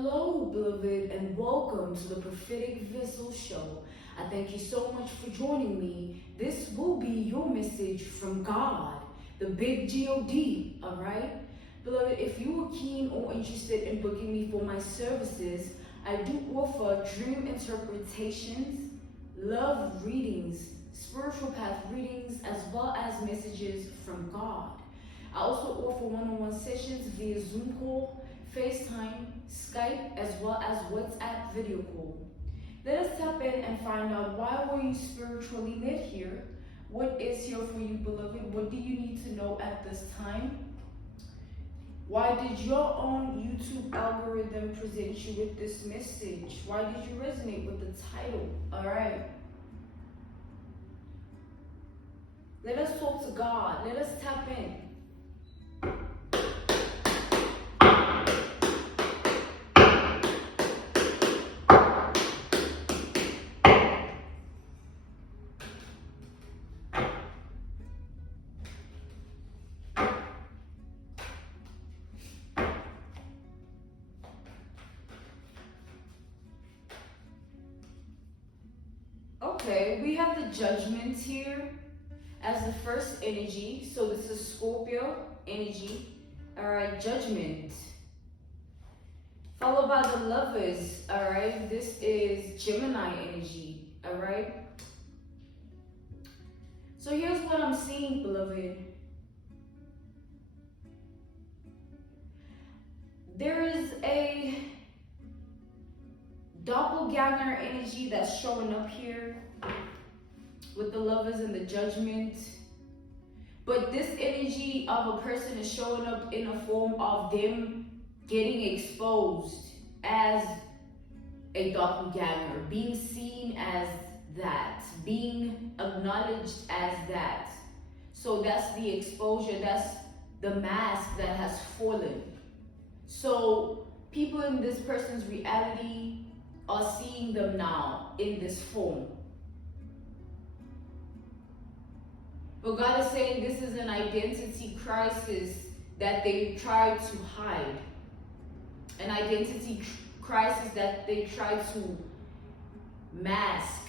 Hello, beloved, and welcome to the Prophetic Vessel Show. I thank you so much for joining me. This will be your message from God, the big God, all right? Beloved, if you are keen or interested in booking me for my services, I do offer dream interpretations, love readings, spiritual path readings, as well as messages from God. I also offer one-on-one sessions via Zoom call, FaceTime, Skype, as well as WhatsApp video call. Let us tap in and find out, why were you spiritually led here? What is here for you, beloved? What do you need to know at this time? Why did your own YouTube algorithm present you with this message? Why did you resonate with the title? All right. Let us talk to God. Let us tap in. Okay, we have the Judgment here as the first energy. So this is Scorpio energy. All right, Judgment. Followed by the Lovers. All right, this is Gemini energy. All right. So here's what I'm seeing, beloved. There is a doppelganger energy that's showing up here with the Lovers and the Judgment. But this energy of a person is showing up in a form of them getting exposed as a doppelganger, being seen as that, being acknowledged as that. So that's the exposure, that's the mask that has fallen. So people in this person's reality are seeing them now in this form. But God is saying this is an identity crisis that they tried to hide. An identity crisis that they tried to mask.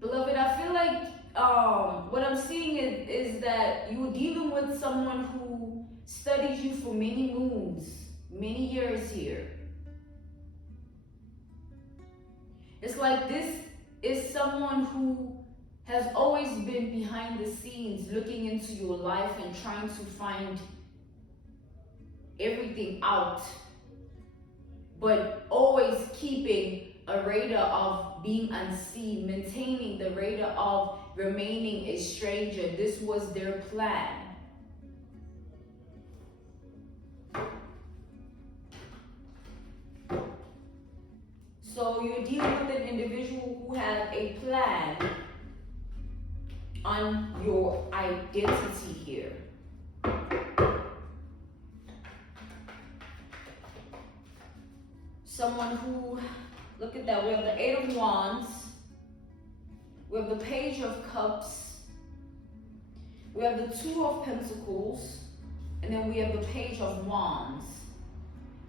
Beloved, I feel like what I'm seeing is that you're dealing with someone who studied you for many moons, many years here. It's like this is someone who has always been behind the scenes, looking into your life and trying to find everything out, but always keeping a radar of being unseen, maintaining the radar of remaining a stranger. This was their plan. So you're dealing with an individual who had a plan on your identity here. Someone who, look at that, we have the Eight of Wands, we have the Page of Cups, we have the Two of Pentacles, and then we have the Page of Wands.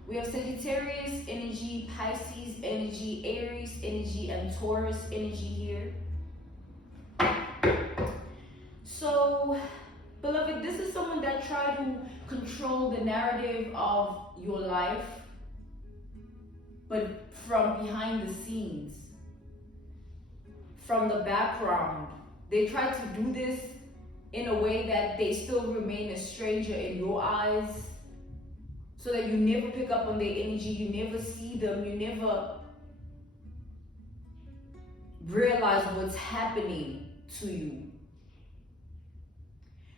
We have Sagittarius energy, Pisces energy, Aries energy, and Taurus energy here. So, beloved, this is someone that tried to control the narrative of your life, but from behind the scenes, from the background. They try to do this in a way that they still remain a stranger in your eyes, so that you never pick up on their energy, you never see them, you never realize what's happening to you.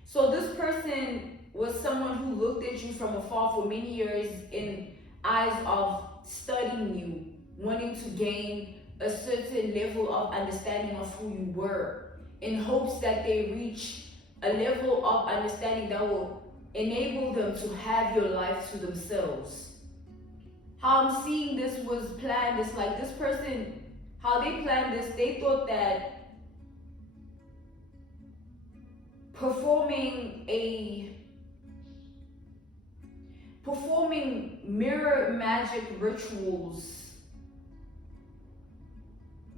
So this person was someone who looked at you from afar for many years in eyes of studying you, wanting to gain a certain level of understanding of who you were, in hopes that they reach a level of understanding that will enable them to have your life to themselves. How I'm seeing this was planned, it's like this person, how they planned this, they thought that performing mirror magic rituals.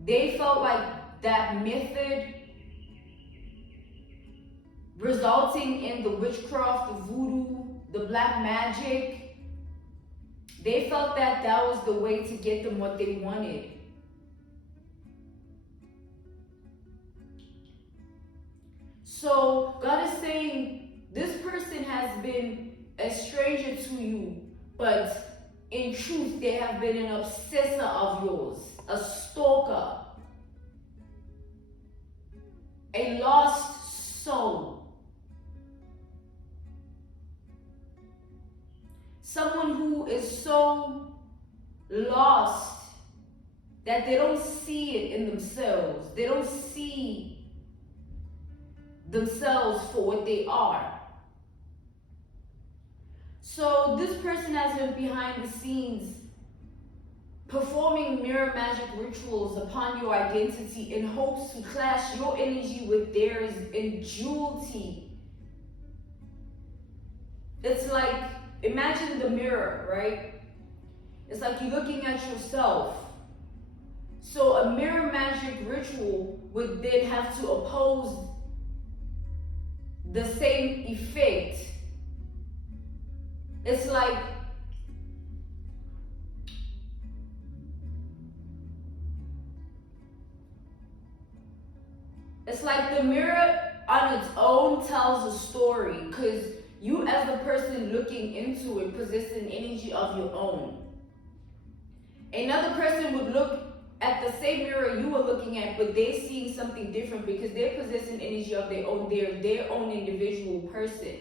They felt like that method resulting in the witchcraft, the voodoo, the black magic, they felt that that was the way to get them what they wanted. So God is saying this person has been a stranger to you, but in truth they have been an obsessor of yours, a stalker, a lost soul, someone who is so lost that they don't see it in themselves. They don't see themselves for what they are. So this person has been behind the scenes performing mirror magic rituals upon your identity in hopes to clash your energy with theirs in duality. It's like, imagine the mirror, right? It's like you're looking at yourself. So a mirror magic ritual would then have to oppose the same effect. It's like the mirror on its own tells a story, because you as the person looking into it possess an energy of your own. Another person would look at the same mirror you were looking at, but they're seeing something different because they're possessing energy of their own. They're their own individual person.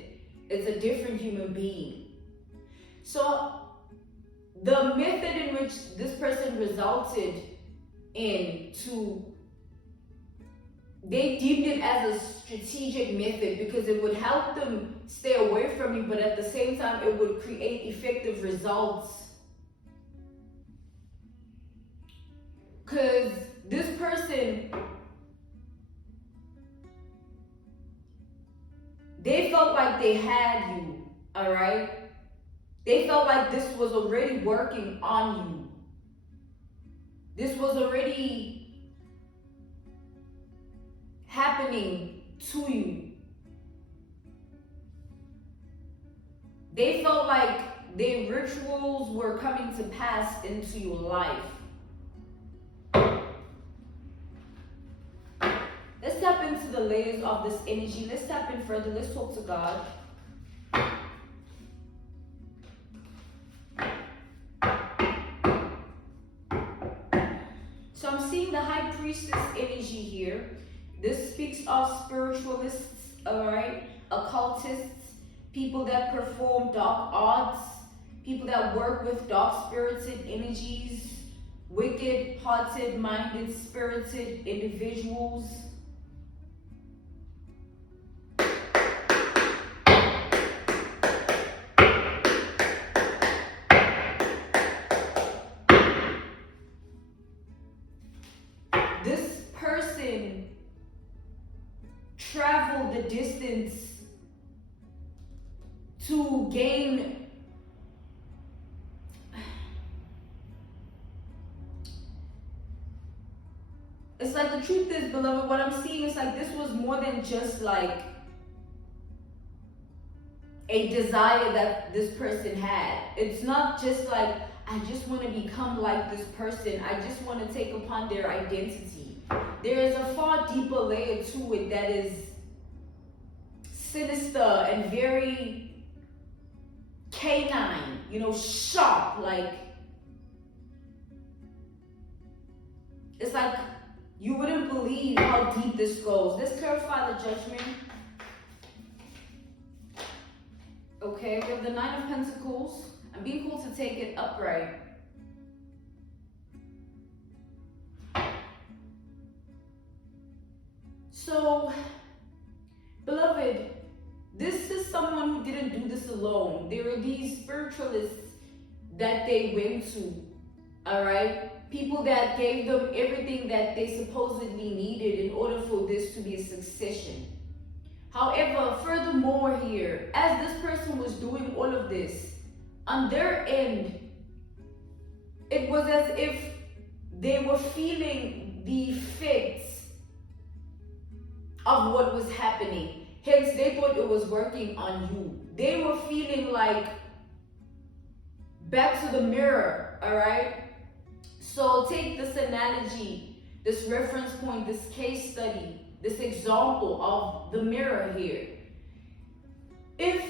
It's a different human being. So the method in which this person resulted in they deemed it as a strategic method because it would help them stay away from you, but at the same time it would create effective results. Because this person, they felt like they had you, all right? They felt like this was already working on you. This was already happening to you. They felt like their rituals were coming to pass into your life. Let's tap into the layers of this energy. Let's tap in further. Let's talk to God. So I'm seeing the High Priestess energy here. This speaks of spiritualists, alright, occultists, people that perform dark arts, people that work with dark spirited energies, wicked, hearted, minded, spirited individuals. This person traveled the distance to gain it's like the truth is, beloved, what I'm seeing is like this was more than just like a desire that this person had. It's not just like, I just want to become like this person. I just want to take upon their identity. There is a far deeper layer to it that is sinister and very canine, sharp. Like, it's like you wouldn't believe how deep this goes. Let's clarify the judgment. Okay, we have the Nine of Pentacles. I'm being called to take it upright. So, beloved, this is someone who didn't do this alone. There are these spiritualists that they went to, all right? People that gave them everything that they supposedly needed in order for this to be a succession. However, furthermore here, as this person was doing all of this, on their end, it was as if they were feeling the effects of what was happening. Hence, they thought it was working on you. They were feeling like, back to the mirror, all right? So take this analogy, this reference point, this case study, this example of the mirror here. If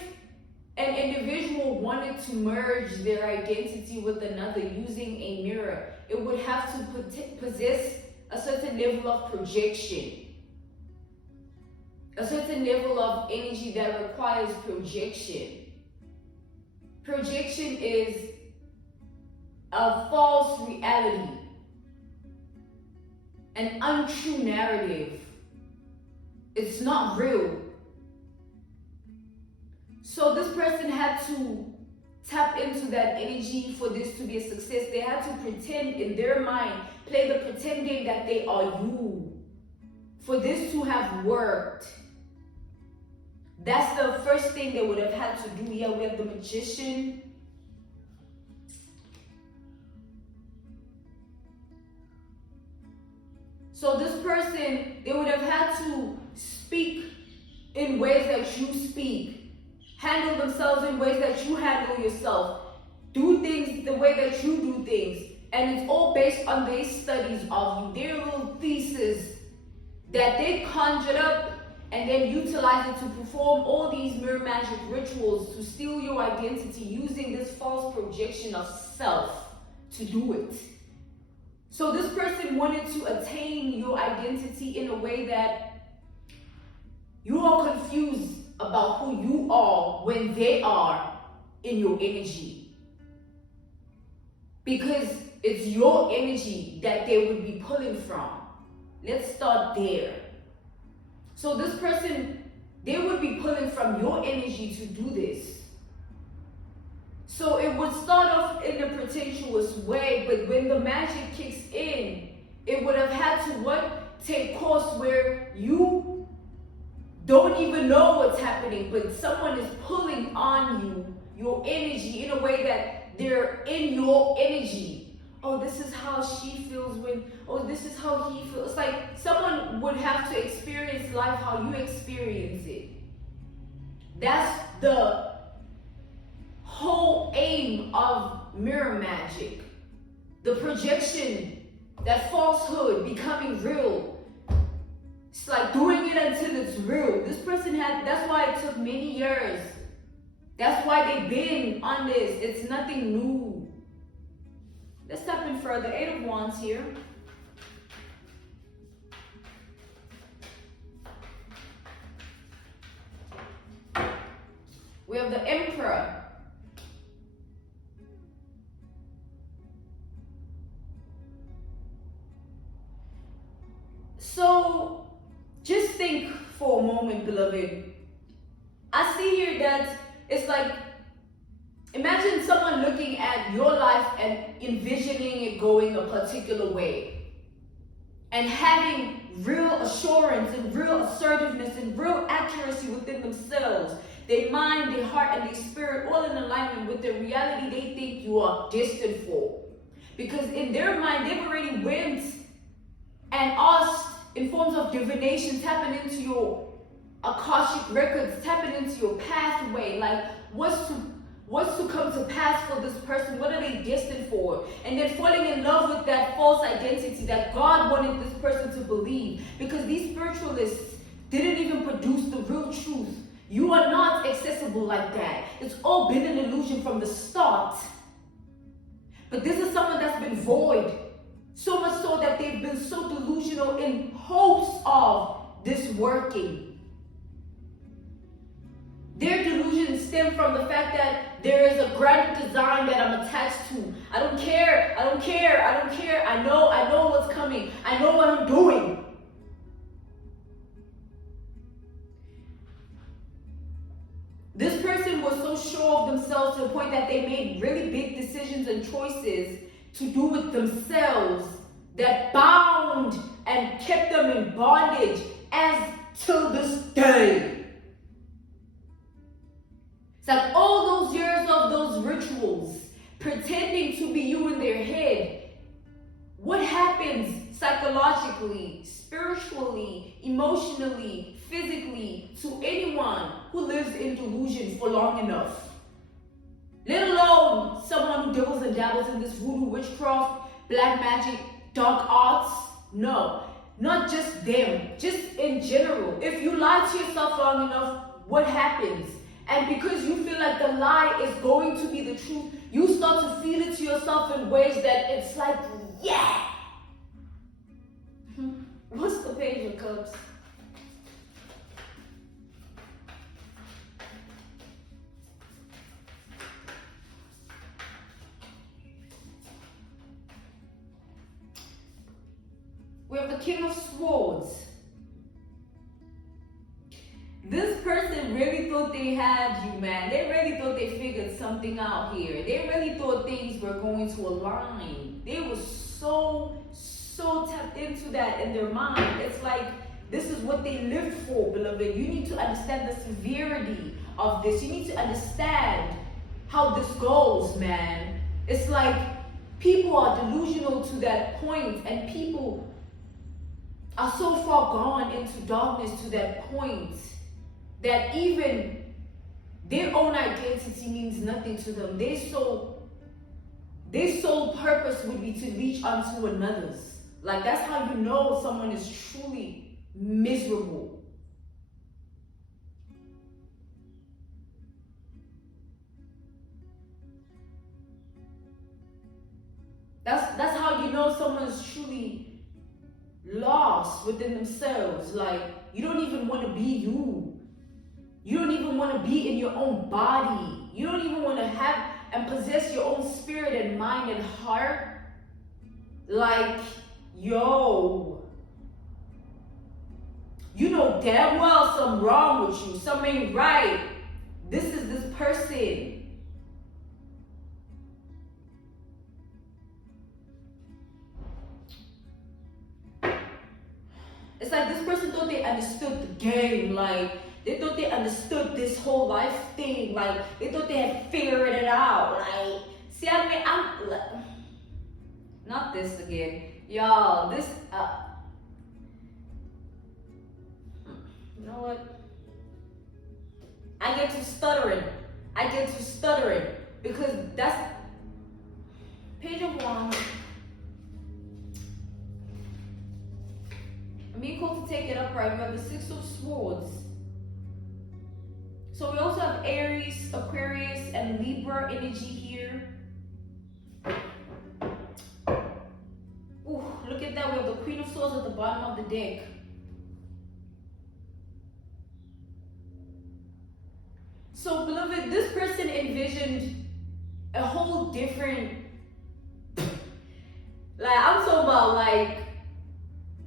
an individual wanted to merge their identity with another using a mirror, it would have to possess a certain level of projection, a certain level of energy that requires projection. Projection is a false reality, an untrue narrative. It's not real. So this person had to tap into that energy for this to be a success. They had to pretend in their mind, play the pretend game that they are you, for this to have worked. That's the first thing they would have had to do. Yeah, we have the Magician. So this person, they would have had to speak in ways that you speak, handle themselves in ways that you handle yourself, do things the way that you do things. And it's all based on their studies of you, their little thesis that they conjured up and then utilize it to perform all these mirror magic rituals to steal your identity using this false projection of self to do it. So this person wanted to attain your identity in a way that you are confused about who you are when they are in your energy. Because it's your energy that they would be pulling from. Let's start there. So this person, they would be pulling from your energy to do this. So it would start off in a pretentious way, but when the magic kicks in, it would have had to take course where you don't even know what's happening, but someone is pulling on you, your energy, in a way that they're in your energy. Oh, this is how she feels when, oh, this is how he feels. It's like someone would have to experience life how you experience it. That's the whole aim of mirror magic. The projection, that falsehood becoming real. It's like doing it until it's real. This person that's why it took many years. That's why they've been on this. It's nothing new. Let's step in further. 8 of Wands here. We have the Emperor. So, just think for a moment, beloved. I see here that it's like, imagine someone looking at your life and envisioning it going a particular way. And having real assurance and real assertiveness and real accuracy within themselves. Their mind, their heart, and their spirit all in alignment with the reality they think you are destined for. Because in their mind, they've already went and asked in forms of divination, tapping into your Akashic records, tapping into your pathway, like what's to come to pass for this person, what are they destined for? And then falling in love with that false identity that God wanted this person to believe. Because these spiritualists didn't even produce the real truth. You are not accessible like that. It's all been an illusion from the start. But this is someone that's been void. So much so that they've been so delusional in hopes of this working. Their delusions stem from the fact that there is a grand design that I'm attached to. I don't care. I know what's coming. I know what I'm doing. This person was so sure of themselves to the point that they made really big decisions and choices to do with themselves that bound and kept them in bondage as till this day. pretending to be you in their head. What happens psychologically, spiritually, emotionally, physically to anyone who lives in delusion for long enough? Let alone someone who dabbles and dabbles in this voodoo, witchcraft, black magic, dark arts. No, not just them, just in general. If you lie to yourself long enough, what happens? And because you feel like the lie is going to be the truth, you start to feel it to yourself in ways that it's like, yeah. What's the page of cups? We have the King of Swords. This person really thought they had you, man. They really thought they figured something out here. They really thought things were going to align. They were so tapped into that in their mind. It's like, this is what they lived for, beloved. You need to understand the severity of this. You need to understand how this goes, man. It's like people are delusional to that point, and people are so far gone into darkness to that point that even their own identity means nothing to them. Their sole purpose would be to reach unto another's. Like, that's how you know someone is truly miserable. That's how you know someone's truly lost within themselves. Like, you don't even want to be you. You don't even want to be in your own body. You don't even want to have and possess your own spirit and mind and heart. Like, yo, you know damn well something wrong with you. Something ain't right. This is this person. It's like this person thought they understood the game. Like, they thought they understood this whole life thing. Like, they thought they had figured it out. Like, see, I mean, not this again. Y'all, this, you know what? I get to stuttering because that's page of wands. I'm being called to take it upright. We have the Six of Swords. So we also have Aries, Aquarius, and Libra energy here. Ooh, look at that. We have the Queen of Swords at the bottom of the deck. So, beloved, this person envisioned a whole different, like, I'm talking about, like,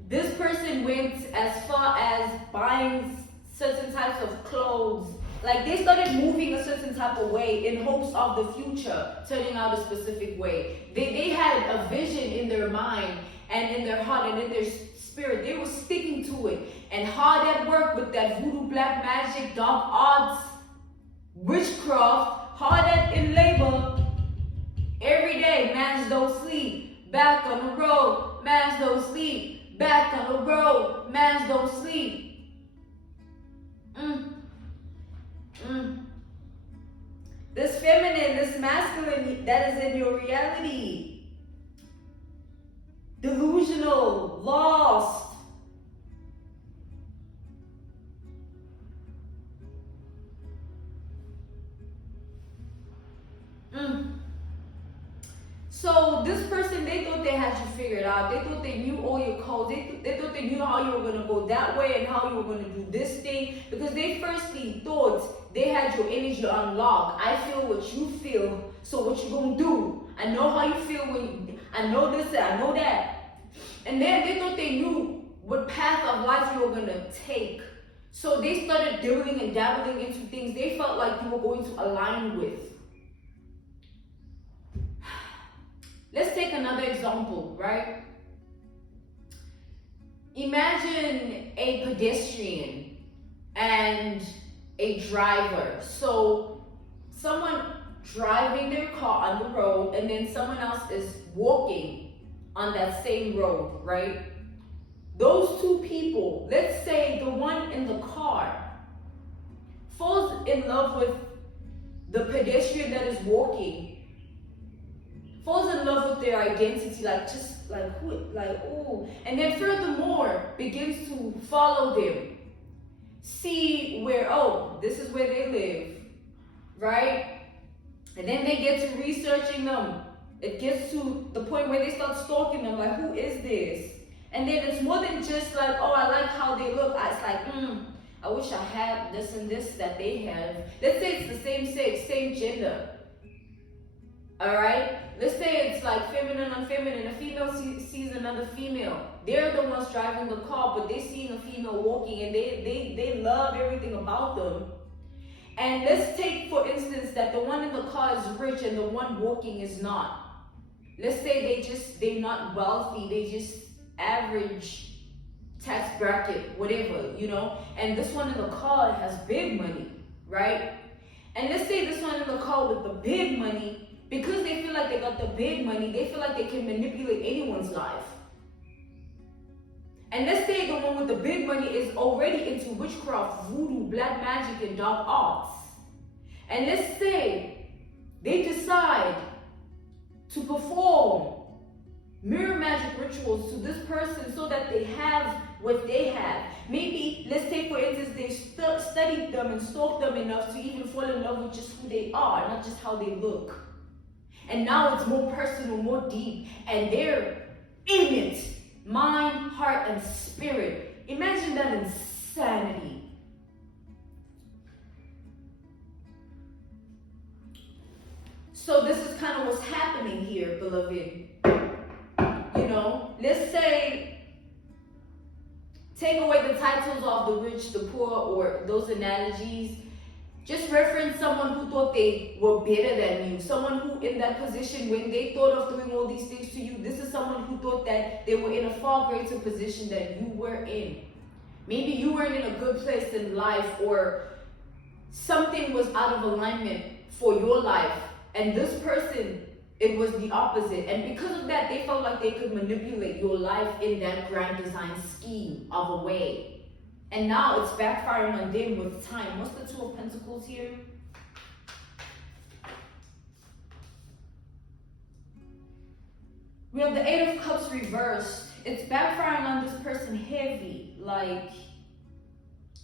this person went as far as buying certain types of clothes. Like, they started moving a certain type of way in hopes of the future turning out a specific way. They had a vision in their mind and in their heart and in their spirit. They were sticking to it and hard at work with that voodoo, black magic, dark arts, witchcraft, hard at in labor. Every day, man's don't sleep. Back on the road, man's don't sleep. Back on the road, man's don't sleep. This feminine, this masculine, that is in your reality. Delusional, lost. So this person, they thought they had you figured out. They thought they knew all your codes. They thought they knew how you were going to go that way and how you were going to do this thing. Because they firstly thought they had your energy unlocked. I feel what you feel, so what you going to do? I know how you feel I know this, I know that. And then they thought they knew what path of life you were going to take. So they started dibbling and dabbling into things they felt like you were going to align with. Let's take another example, right? Imagine a pedestrian and a driver. So someone driving their car on the road, and then someone else is walking on that same road, right? Those two people, let's say the one in the car falls in love with the pedestrian that is walking, falls in love with their identity, and then furthermore begins to follow them, see where, oh, this is where they live, right? And then they get to researching them. It gets to the point where they start stalking them, like, who is this? And then it's more than just like, oh, I like how they look. It's like, I wish I had this and this that they have. Let's say it's the same sex, same gender. All right? Let's say it's like feminine on feminine. A female sees another female. They're the ones driving the car, but they're seeing a female walking, and they love everything about them. And let's take, for instance, that the one in the car is rich and the one walking is not. Let's say they're not wealthy, they just average tax bracket, whatever, and this one in the car has big money, right? And let's say this one in the car with the big money, because they feel like they got the big money, they feel like they can manipulate anyone's life. And let's say the one with the big money is already into witchcraft, voodoo, black magic, and dark arts. And let's say they decide to perform mirror magic rituals to this person so that they have what they have. Maybe, let's say for instance, they studied them and stalked them enough to even fall in love with just who they are, not just how they look. And now it's more personal, more deep, and they're in it. Mind, heart, and spirit. Imagine that insanity. So this is kind of what's happening here, beloved. Let's say, take away the titles of the rich, the poor, or those analogies. Just reference someone who thought they were better than you. Someone who in that position, when they thought of doing all these things to you, this is someone who thought that they were in a far greater position than you were in. Maybe you weren't in a good place in life, or something was out of alignment for your life. And this person, it was the opposite. And because of that, they felt like they could manipulate your life in that grand design scheme of a way. And now it's backfiring on them with time. What's the Two of Pentacles here? We have the Eight of Cups reversed. It's backfiring on this person heavy. Like,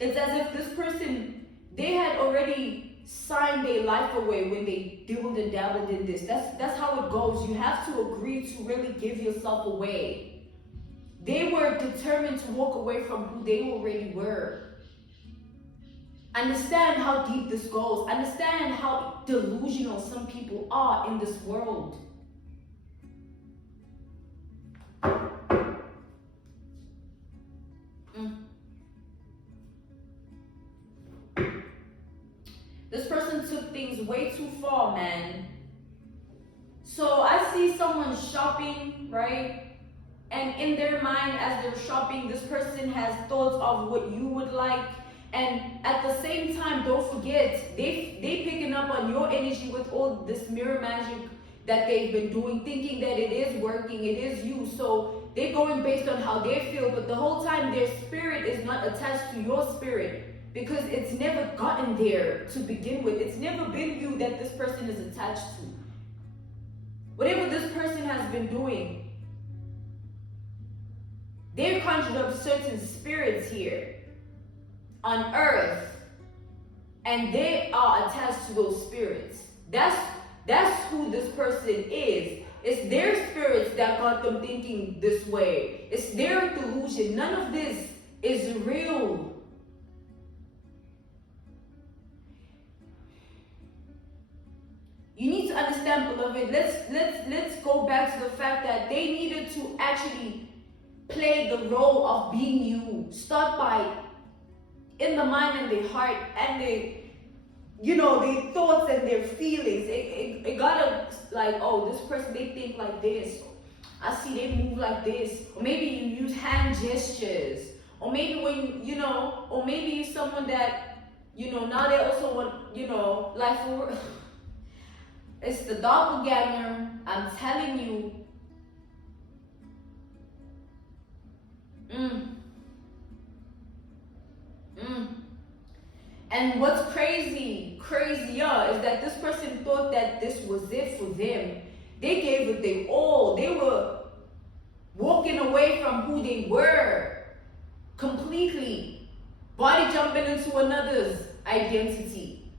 it's as if this person, they had already signed their life away when they dibbled and dabbled in this. That's how it goes. You have to agree to really give yourself away. They were determined to walk away from who they already were. Understand how deep this goes. Understand how delusional some people are in this world. This person took things way too far, man. So I see someone shopping, right? And in their mind, as they're shopping, this person has thoughts of what you would like. And at the same time, don't forget, they picking up on your energy with all this mirror magic that they've been doing, thinking that it is working, it is you. So they're going based on how they feel, but the whole time their spirit is not attached to your spirit, because it's never gotten there to begin with. It's never been you that this person is attached to. Whatever this person has been doing, they've conjured up certain spirits here on earth, and they are attached to those spirits. That's who this person is. It's their spirits that got them thinking this way. It's their delusion. None of this is real. You need to understand, beloved. Let's go back to the fact that they needed to actually play the role of being you. Start by, in the mind and the heart and their thoughts and their feelings. It gotta, like, oh, this person, they think like this. I see they move like this. Or maybe you use hand gestures. Or maybe when, or maybe you're someone that, now they also want, life for It's the doppelganger. I'm telling you. And what's crazier, is that this person thought that this was it for them. They gave it their all. They were walking away from who they were completely, body jumping into another's identity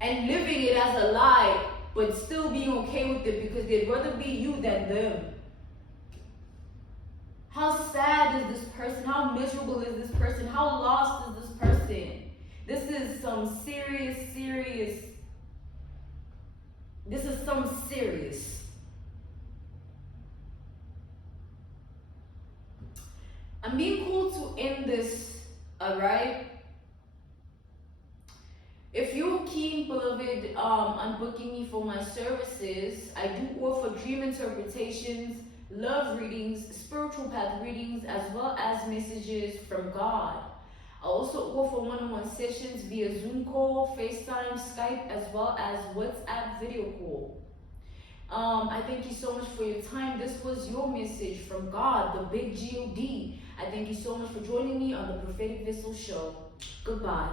and living it as a lie, but still being okay with it because they'd rather be you than them. How sad is this person? How miserable is this person? How lost is this person? This is some serious. This is some serious. I'm being called to end this, alright? If you're keen, beloved, on booking me for my services, I do offer dream interpretations, love readings, spiritual path readings, as well as messages from God. I also offer one-on-one sessions via Zoom call, FaceTime, Skype, as well as WhatsApp video call. I thank you so much for your time. This was your message from God, the big God. I thank you so much for joining me on the Prophetic Vessel Show. Goodbye.